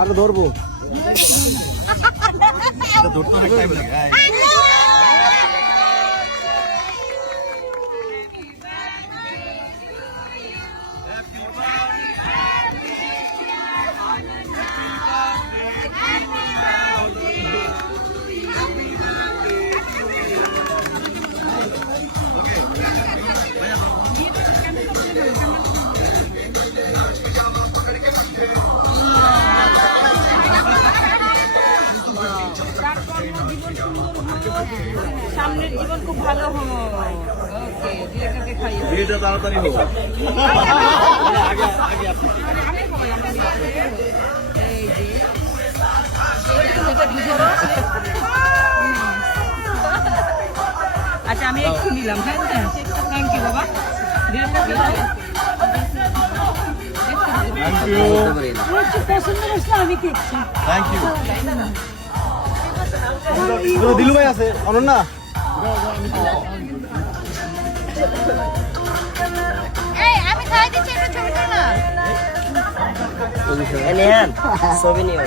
আর ধরবো ধরতে অনেক টাইম লাগে। সামনের জীবন খুব ভালো হলো। ওকে, জিয়াকে খাইয়ে বিয়েটা তাড়াতাড়ি হোক। আগে আগে আপনি আমি খাওয়াই, আমরা এই যে আচ্ছা, আমি একটু নিলাম। হ্যাঁ থ্যাংক ইউ বাবা। থ্যাংক ইউ আমি দেখছি। Thank you. দিলু ভাই আছে অনন্যা আমি খাই দিচ্ছি, একটু ছবি তোল না। ছবি নিয়ে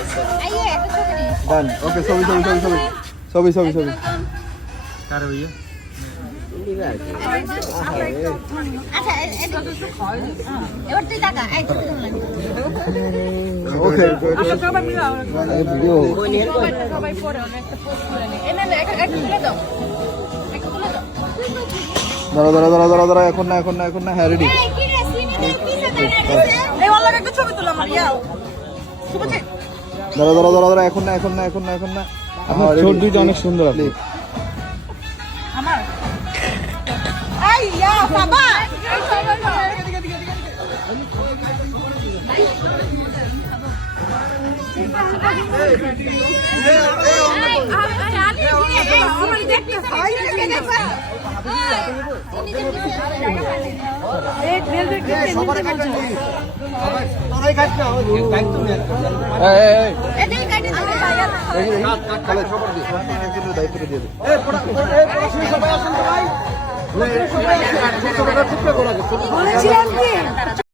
আইয়ে একটা ছবি নি। ডান ওকে ছবি ছবি ছবি ছবি ছবি ছবি ছবি কার হইয়া আচ্ছা এবার তুই টাকা এই ছবি তোল না। ওকে আমরা সবাই মিলে ভিডিও সবাই পরে একটা পোস্ট করে নি। এনে একটা তুলে দাও, একটা তুলে দাও। দাঁড়া দাঁড়া দাঁড়া দাঁড়া দাঁড়া এখন না এখন না এখন না হ্যাঁ রেডি এই কি রে সিনেমা কি সাথে এই ওয়ালার একটা ছবি তোলা আমার ইয়াও ঠিক আছে। দাঁড়া দাঁড়া দাঁড়া দাঁড়া এখন না এখন না এখন না এখন না আপনার ছোট দুইটা অনেক সুন্দর আপনি আমার এই ইয়া বাবা দায়িত্ব দিয়ে বলেছিলাম কি